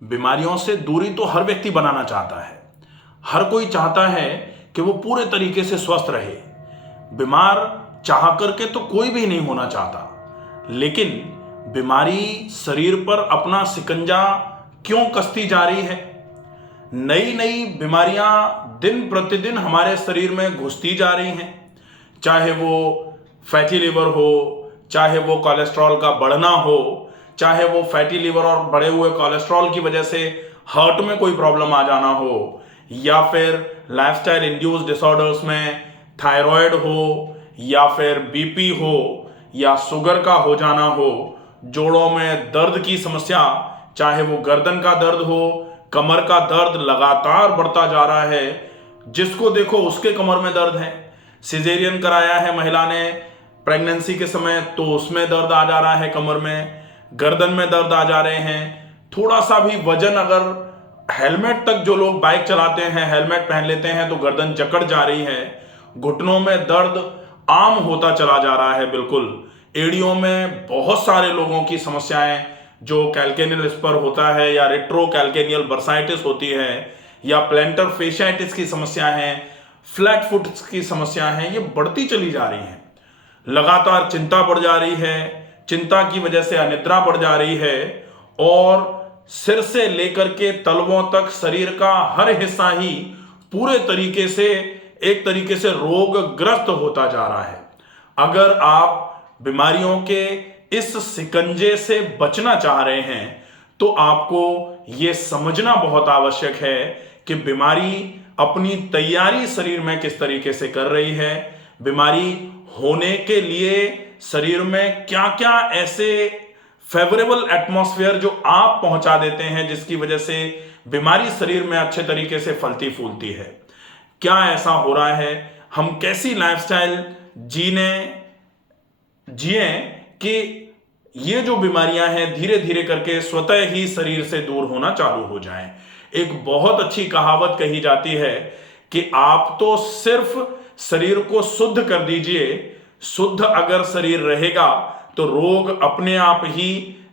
बीमारियों से दूरी तो हर व्यक्ति बनाना चाहता है। हर कोई चाहता है कि वो पूरे तरीके से स्वस्थ रहे। बीमार चाह करके तो कोई भी नहीं होना चाहता, लेकिन बीमारी शरीर पर अपना शिकंजा क्यों कसती जा रही है? नई नई बीमारियां दिन प्रतिदिन हमारे शरीर में घुसती जा रही हैं। चाहे वो फैटी लिवर हो, चाहे वो कोलेस्ट्रॉल का बढ़ना हो, चाहे वो फैटी लिवर और बढ़े हुए कोलेस्ट्रॉल की वजह से हार्ट में कोई प्रॉब्लम आ जाना हो, या फिर लाइफस्टाइल इंड्यूस्ड डिसऑर्डर्स में थायराइड हो, या फिर बीपी हो, या शुगर का हो जाना हो, जोड़ों में दर्द की समस्या, चाहे वो गर्दन का दर्द हो, कमर का दर्द लगातार बढ़ता जा रहा है। जिसको देखो उसके कमर में दर्द है। सिजेरियन कराया है महिला ने प्रेगनेंसी के समय, तो उसमें दर्द आ जा रहा है, कमर में, गर्दन में दर्द आ जा रहे हैं। थोड़ा सा भी वजन, अगर हेलमेट तक जो लोग बाइक चलाते हैं हेलमेट पहन लेते हैं तो गर्दन जकड़ जा रही है। घुटनों में दर्द आम होता चला जा रहा है। बिल्कुल एड़ियों में बहुत सारे लोगों की समस्याएं, जो कैल्केनियल स्पर होता है, या रेट्रो कैल्केनियल बर्साइटिस होती है, या प्लेंटर फेशियाइटिस की समस्या है, फ्लैट फुट की समस्या है, ये बढ़ती चली जा रही हैं। लगातार चिंता बढ़ जा रही है। चिंता की वजह से अनिद्रा बढ़ जा रही है, और सिर से लेकर के तलवों तक शरीर का हर हिस्सा ही पूरे तरीके से, एक तरीके से रोगग्रस्त होता जा रहा है। अगर आप बीमारियों के इस शिकंजे से बचना चाह रहे हैं तो आपको यह समझना बहुत आवश्यक है कि बीमारी अपनी तैयारी शरीर में किस तरीके से कर रही है। बीमारी होने के लिए शरीर में क्या क्या ऐसे फेवरेबल एटमॉस्फेयर जो आप पहुंचा देते हैं, जिसकी वजह से बीमारी शरीर में अच्छे तरीके से फलती फूलती है। क्या ऐसा हो रहा है? हम कैसी लाइफस्टाइल जिए कि ये जो बीमारियां हैं धीरे धीरे करके स्वतः ही शरीर से दूर होना चालू हो जाएं। एक बहुत अच्छी कहावत कही जाती है कि आप तो सिर्फ शरीर को शुद्ध कर दीजिए, शुद्ध अगर शरीर रहेगा तो रोग अपने आप ही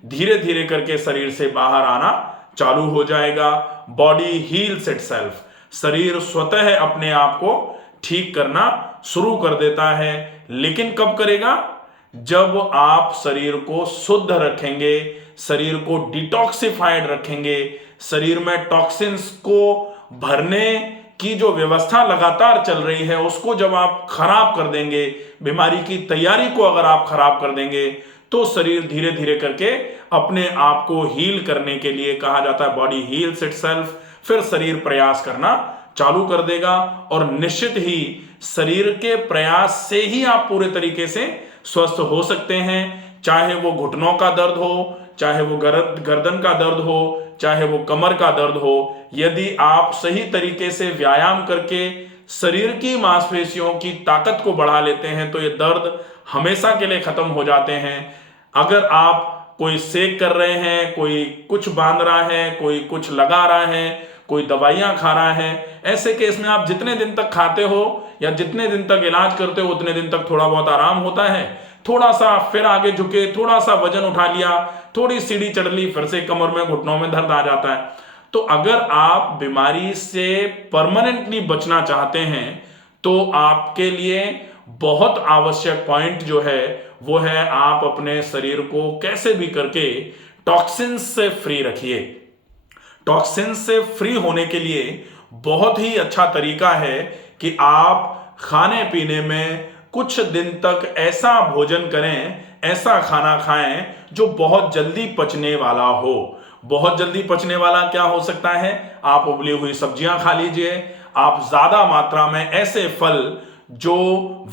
धीरे धीरे करके शरीर से बाहर आना चालू हो जाएगा। बॉडी हील्स इटसेल्फ, शरीर स्वतः अपने आप को ठीक करना शुरू कर देता है। लेकिन कब करेगा? जब आप शरीर को शुद्ध रखेंगे, शरीर को डिटॉक्सिफाइड रखेंगे, शरीर में टॉक्सिन्स को भरने की जो व्यवस्था लगातार चल रही है उसको जब आप खराब कर देंगे, बीमारी की तैयारी को अगर आप खराब कर देंगे, तो शरीर धीरे धीरे करके अपने आप को हील करने के लिए, कहा जाता है बॉडी हील्स इटसेल्फ, फिर शरीर प्रयास करना चालू कर देगा। और निश्चित ही शरीर के प्रयास से ही आप पूरे तरीके से स्वस्थ हो सकते हैं। चाहे वो घुटनों का दर्द हो, चाहे वो गर्दन का दर्द हो, चाहे वो कमर का दर्द हो, यदि आप सही तरीके से व्यायाम करके शरीर की मांसपेशियों की ताकत को बढ़ा लेते हैं तो ये दर्द हमेशा के लिए खत्म हो जाते हैं। अगर आप कोई सेक कर रहे हैं, कोई कुछ बांध रहा है, कोई कुछ लगा रहा है, कोई दवाइयां खा रहा है, ऐसे केस में आप जितने दिन तक खाते हो या जितने दिन तक इलाज करते हो उतने दिन तक थोड़ा बहुत आराम होता है। थोड़ा सा फिर आगे झुके, थोड़ा सा वजन उठा लिया, थोड़ी सीढ़ी चढ़ ली, फिर से कमर में घुटनों में दर्द आ जाता है। तो अगर आप बीमारी से परमानेंटली बचना चाहते हैं तो आपके लिए बहुत आवश्यक पॉइंट जो है वो है आप अपने शरीर को कैसे भी करके टॉक्सिन्स से फ्री रखिए। टॉक्सिन्स से फ्री होने के लिए बहुत ही अच्छा तरीका है कि आप खाने पीने में कुछ दिन तक ऐसा भोजन करें, ऐसा खाना खाएं जो बहुत जल्दी पचने वाला हो। बहुत जल्दी पचने वाला क्या हो सकता है? आप उबली हुई सब्जियां खा लीजिए। आप ज्यादा मात्रा में ऐसे फल जो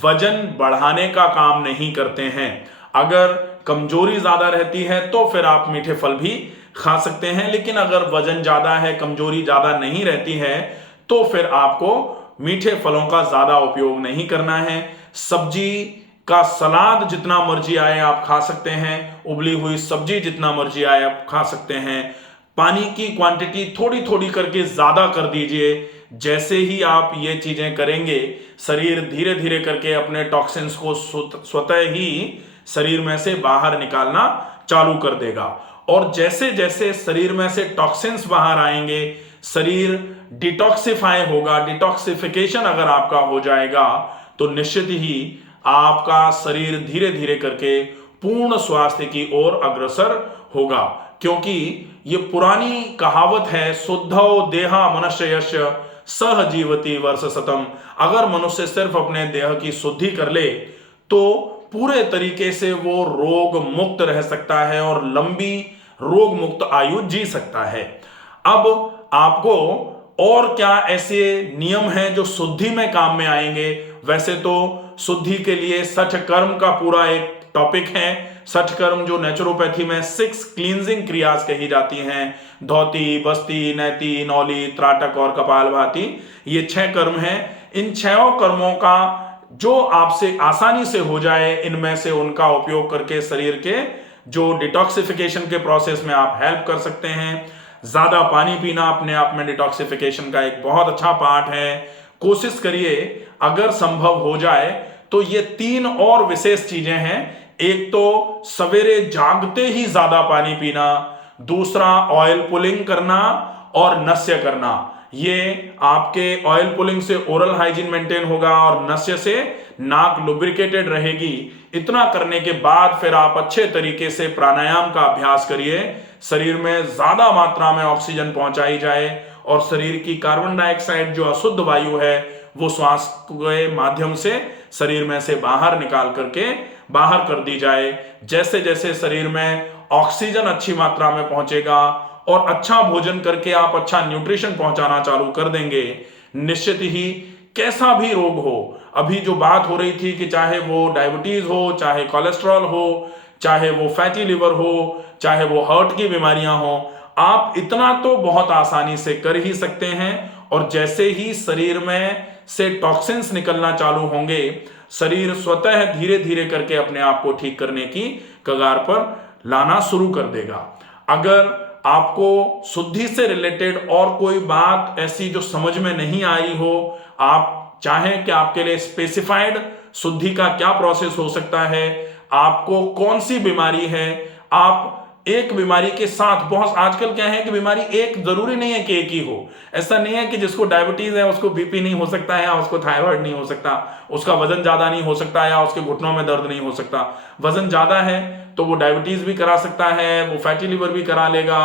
वजन बढ़ाने का काम नहीं करते हैं, अगर कमजोरी ज्यादा रहती है तो फिर आप मीठे फल भी खा सकते हैं। लेकिन अगर वजन ज्यादा है, कमजोरी ज्यादा नहीं रहती है, तो फिर आपको मीठे फलों का ज्यादा उपयोग नहीं करना है। सब्जी का सलाद जितना मर्जी आए आप खा सकते हैं, उबली हुई सब्जी जितना मर्जी आए आप खा सकते हैं। पानी की क्वांटिटी थोड़ी थोड़ी करके ज्यादा कर दीजिए। जैसे ही आप ये चीजें करेंगे, शरीर धीरे धीरे करके अपने टॉक्सिन्स को स्वतः ही शरीर में से बाहर निकालना चालू कर देगा। और जैसे जैसे शरीर में से टॉक्सिन्स बाहर आएंगे, शरीर डिटॉक्सिफाई होगा, डिटॉक्सिफिकेशन अगर आपका हो जाएगा तो निश्चित ही आपका शरीर धीरे धीरे करके पूर्ण स्वास्थ्य की ओर अग्रसर होगा। क्योंकि ये पुरानी कहावत है, शुद्धो देहा मनुष्यस्य सह जीवति वर्ष शतम। अगर मनुष्य सिर्फ अपने देह की शुद्धि कर ले तो पूरे तरीके से वो रोग मुक्त रह सकता है और लंबी रोग मुक्त आयु जी सकता है। अब आपको और क्या ऐसे नियम हैं जो शुद्धि में काम में आएंगे? वैसे तो शुद्धि के लिए 60 कर्म का पूरा एक टॉपिक है। 60 कर्म जो नेचुरोपैथी में 6 क्लींजिंग क्रियाज कही जाती हैं, धोती, बस्ती, नैति, नौली, त्राटक और कपालभाति, ये 6 कर्म हैं। इन 6 कर्मों का जो आपसे आसानी से हो जाए, इनमें से उनका उपयोग करके शरीर के जो डिटॉक्सिफिकेशन के प्रोसेस में आप हेल्प कर सकते हैं। ज्यादा पानी पीना अपने आप में डिटॉक्सिफिकेशन का एक बहुत अच्छा पार्ट है। कोशिश करिए अगर संभव हो जाए तो ये 3 और विशेष चीजें हैं। एक तो सवेरे जागते ही ज्यादा पानी पीना, दूसरा ऑयल पुलिंग करना और नस्य करना। ये आपके ऑयल पुलिंग से ओरल हाइजीन मेंटेन होगा और नस्य से नाक लुब्रिकेटेड रहेगी। इतना करने के बाद फिर आप अच्छे तरीके से प्राणायाम का अभ्यास करिए, शरीर में ज्यादा मात्रा में ऑक्सीजन पहुंचाई जाए और शरीर की कार्बन डाइऑक्साइड जो अशुद्ध वायु है वो श्वास के माध्यम से शरीर में से बाहर निकाल करके बाहर कर दी जाए। जैसे जैसे शरीर में ऑक्सीजन अच्छी मात्रा में पहुंचेगा और अच्छा भोजन करके आप अच्छा न्यूट्रिशन पहुंचाना चालू कर देंगे, निश्चित ही कैसा भी रोग हो, अभी जो बात हो रही थी कि चाहे वो डायबिटीज हो, चाहे कोलेस्ट्रॉल हो, चाहे वो फैटी लिवर हो, चाहे वो हार्ट की बीमारियां हो, आप इतना तो बहुत आसानी से कर ही सकते हैं। और जैसे ही शरीर में से टॉक्सिन्स निकलना चालू होंगे, शरीर स्वतः धीरे धीरे करके अपने आप को ठीक करने की कगार पर लाना शुरू कर देगा। अगर आपको शुद्धि से रिलेटेड और कोई बात ऐसी जो समझ में नहीं आई हो, आप चाहें कि आपके लिए स्पेसिफाइड शुद्धि का क्या प्रोसेस हो सकता है, आपको कौन सी बीमारी है, आप एक बीमारी के साथ बहुत आजकल क्या है कि बीमारी एक जरूरी नहीं है कि एक ही हो। ऐसा नहीं है कि जिसको डायबिटीज है उसको बीपी नहीं हो सकता है या उसको थायराइड नहीं हो सकता, उसका वजन ज्यादा नहीं हो सकता या उसके घुटनों में दर्द नहीं हो सकता। वजन ज्यादा है तो वो डायबिटीज भी करा सकता है, वो फैटी लिवर भी करा लेगा,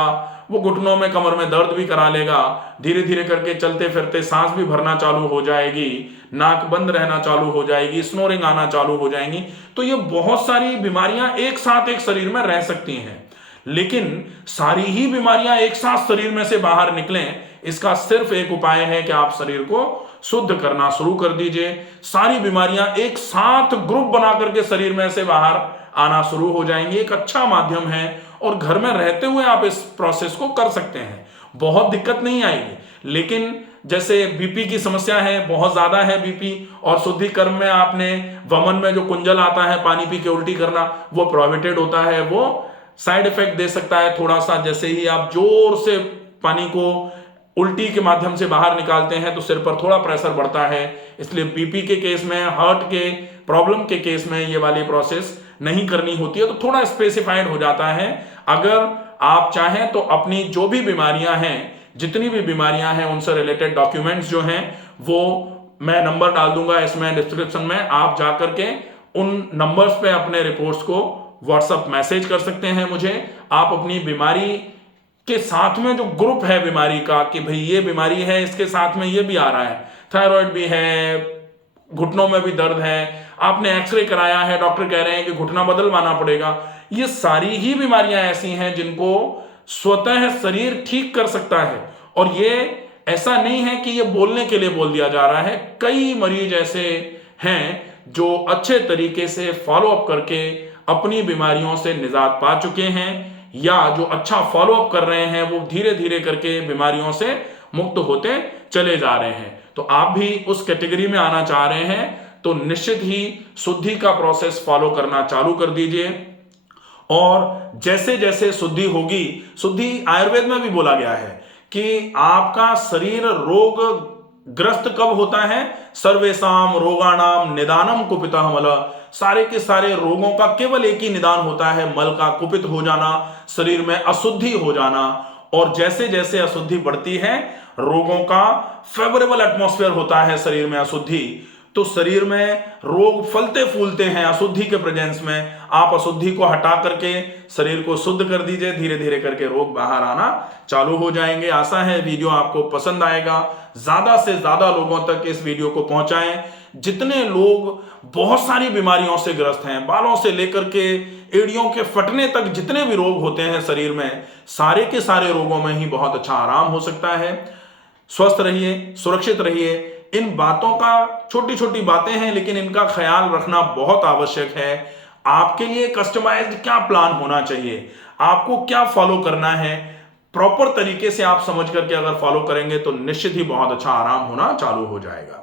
वो घुटनों में कमर में दर्द भी करा लेगा। धीरे धीरे करके चलते फिरते सांस भी भरना चालू हो जाएगी, नाक बंद रहना चालू हो जाएगी, स्नोरिंग आना चालू हो जाएंगी। तो ये बहुत सारी बीमारियां एक साथ एक शरीर में रह सकती हैं, लेकिन सारी ही बीमारियां एक साथ शरीर में से बाहर निकलें, इसका सिर्फ एक उपाय है कि आप शरीर को शुद्ध करना शुरू कर दीजिए। सारी बीमारियां एक साथ ग्रुप बना करके शरीर में से बाहर आना शुरू हो जाएंगी। एक अच्छा माध्यम है और घर में रहते हुए आप इस प्रोसेस को कर सकते हैं, बहुत दिक्कत नहीं आएगी। लेकिन जैसे बीपी की समस्या है, बहुत ज्यादा है बीपी, और शुद्धि कर्म में आपने वमन में जो कुंजल आता है पानी पी के उल्टी करना, वो प्रोहिबिटेड होता है, वो साइड इफेक्ट दे सकता है थोड़ा सा। जैसे ही आप जोर से पानी को उल्टी के माध्यम से बाहर निकालते हैं तो सिर पर थोड़ा प्रेशर बढ़ता है, इसलिए बीपी के केस में, हार्ट के प्रॉब्लम के केस में ये वाली प्रोसेस नहीं करनी होती है, तो थोड़ा स्पेसिफाइड हो जाता है। अगर आप चाहें तो अपनी जो भी बीमारियां हैं, जितनी भी बीमारियां हैं, उनसे रिलेटेड डॉक्यूमेंट्स जो हैं वो मैं नंबर डाल दूंगा इसमें डिस्क्रिप्शन में, आप जाकर के उन नंबर्स पे अपने रिपोर्ट्स को व्हाट्सएप मैसेज कर सकते हैं मुझे। आप अपनी बीमारी के साथ में जो ग्रुप है बीमारी का कि भाई ये बीमारी है, इसके साथ में ये भी आ रहा है, थायराइड भी है, घुटनों में भी दर्द है, आपने एक्सरे कराया है, डॉक्टर कह रहे हैं कि घुटना बदलवाना पड़ेगा, ये सारी ही बीमारियां ऐसी हैं जिनको स्वतः शरीर ठीक कर सकता है। और ये ऐसा नहीं है कि ये बोलने के लिए बोल दिया जा रहा है, कई मरीज ऐसे हैं जो अच्छे तरीके से फॉलो अप करके अपनी बीमारियों से निजात पा चुके हैं, या जो अच्छा फॉलो अप कर रहे हैं वो धीरे धीरे करके बीमारियों से मुक्त होते चले जा रहे हैं। तो आप भी उस कैटेगरी में आना चाह रहे हैं तो निश्चित ही शुद्धि का प्रोसेस फॉलो करना चालू कर दीजिए। और जैसे जैसे शुद्धि होगी, शुद्धि आयुर्वेद में भी बोला गया है कि आपका शरीर रोग ग्रस्त कब होता है, सर्वेशाम रोगाणाम निदानम कुपितः मल, सारे के सारे रोगों का केवल एक ही निदान होता है, मल का कुपित हो जाना, शरीर में अशुद्धि हो जाना। और जैसे जैसे अशुद्धि बढ़ती है, रोगों का फेवरेबल एटमॉस्फेयर होता है शरीर में अशुद्धि, तो शरीर में रोग फलते फूलते हैं अशुद्धि के प्रेजेंस में। आप अशुद्धि को हटा करके शरीर को शुद्ध कर दीजिए, धीरे धीरे करके रोग बाहर आना चालू हो जाएंगे। आशा है वीडियो आपको पसंद आएगा। ज्यादा से ज्यादा लोगों तक इस वीडियो को पहुंचाएं। जितने लोग बहुत सारी बीमारियों से ग्रस्त हैं, बालों से लेकर के एड़ियों के फटने तक जितने भी रोग होते हैं शरीर में, सारे के सारे रोगों में ही बहुत अच्छा आराम हो सकता है। स्वस्थ रहिए, सुरक्षित रहिए। इन बातों का, छोटी छोटी बातें हैं लेकिन इनका ख्याल रखना बहुत आवश्यक है। आपके लिए कस्टमाइज्ड क्या प्लान होना चाहिए, आपको क्या फॉलो करना है, प्रॉपर तरीके से आप समझ करके अगर फॉलो करेंगे तो निश्चित ही बहुत अच्छा आराम होना चालू हो जाएगा।